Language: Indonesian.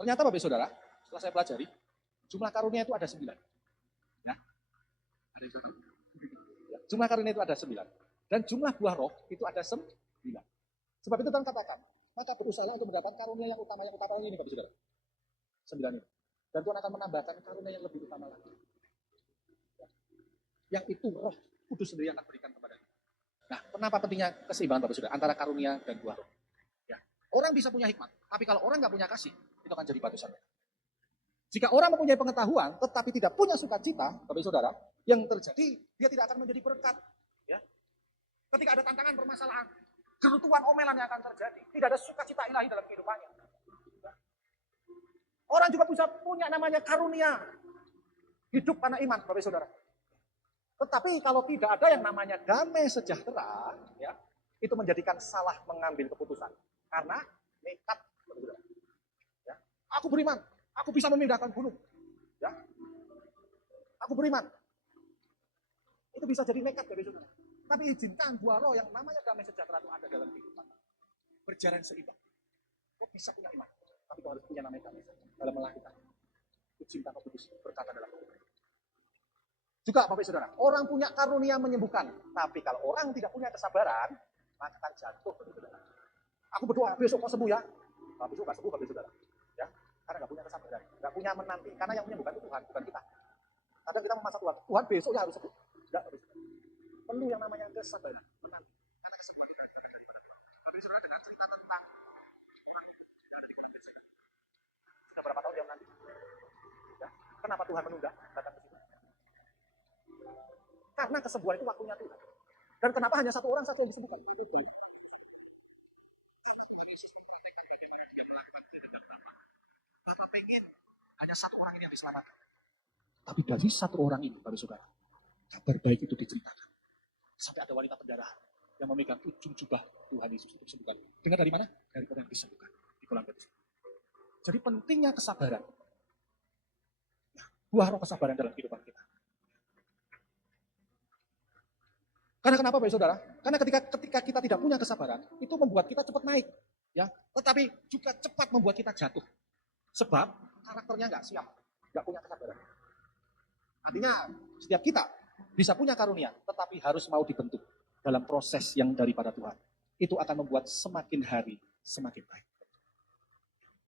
Ternyata Bapak Saudara, setelah saya pelajari, jumlah karunia itu ada 9. Ya. Jumlah karunia itu ada 9. Dan jumlah buah roh itu ada 9. Sebab itu Tuhan katakan, maka berusaha untuk mendapat karunia yang utama ini Bapak Saudara. 9 itu. Dan Tuhan akan menambahkan karunia yang lebih utama lagi. Yang itu roh kudus sendiri yang akan berikan kepada kita. Nah, kenapa pentingnya keseimbangan Bapak Saudara antara karunia dan buah roh? Ya. Orang bisa punya hikmat, tapi kalau orang nggak punya kasih, itu akan jadi batu sandungan. Jika orang mempunyai pengetahuan, tetapi tidak punya sukacita, Bapak Saudara, yang terjadi, dia tidak akan menjadi berkat. Ya. Ketika ada tantangan, permasalahan, kerutuan, omelan yang akan terjadi, tidak ada sukacita ilahi dalam kehidupannya. Ya. Orang juga bisa punya namanya karunia, hidup karena iman, Bapak Saudara. Tetapi kalau tidak ada yang namanya damai sejahtera, ya, itu menjadikan salah mengambil keputusan. Karena nekat. Ya. Aku beriman, aku bisa memindahkan gunung. Ya. Aku beriman. Itu bisa jadi nekat dari saudara. Tapi izinkan buah roh yang namanya damai sejahtera itu ada dalam kehidupan. Berjalan seimbang. Kau bisa punya iman, tapi kau harus punya namanya damai dalam melakukan. Izinkan kau kudus berkata dalam kehidupan. Juga Bapak Saudara, orang punya karunia menyembuhkan. Tapi kalau orang tidak punya kesabaran, maka akan jatuh. Aku berdoa, besok kau sembuh ya. Tapi besok gak sembuh Bapak Saudara. Ya, karena gak punya kesabaran. Gak punya menanti. Karena yang menyembuhkan itu Tuhan, bukan kita. Kadang kita memasak Tuhan. Tuhan besok ya harus sembuh. Enggak, Bapak Saudara. Perlu yang namanya kesabaran. Menanti. Karena kesembuhan. Bapak Saudara dengar cerita tentang Tuhan. Sudah berapa tahun dia menanti? Ya. Kenapa Tuhan menunda datang ke situ? Karena kesembuhan itu waktunya Tuhan. Dan kenapa hanya satu orang saja yang disembuhkan? Itu. Bapak pengen hanya satu orang ini yang diselamatkan. Tapi dari satu orang ini, Bapak Saudara, kabar baik itu diceritakan. Sampai ada wanita pendarahan yang memegang ujung jubah Tuhan Yesus untuk disembuhkan. Dengar dari mana? Dari orang yang disembuhkan di kolam Bethesda. Jadi pentingnya kesabaran. Nah, buah roh kesabaran dalam kehidupan kita. Karena kenapa Bapak Saudara? Karena ketika kita tidak punya kesabaran, itu membuat kita cepat naik. Ya, tetapi juga cepat membuat kita jatuh. Sebab karakternya nggak siap, nggak punya kesabaran. Artinya setiap kita bisa punya karunia, tetapi harus mau dibentuk dalam proses yang daripada Tuhan. Itu akan membuat semakin hari semakin baik.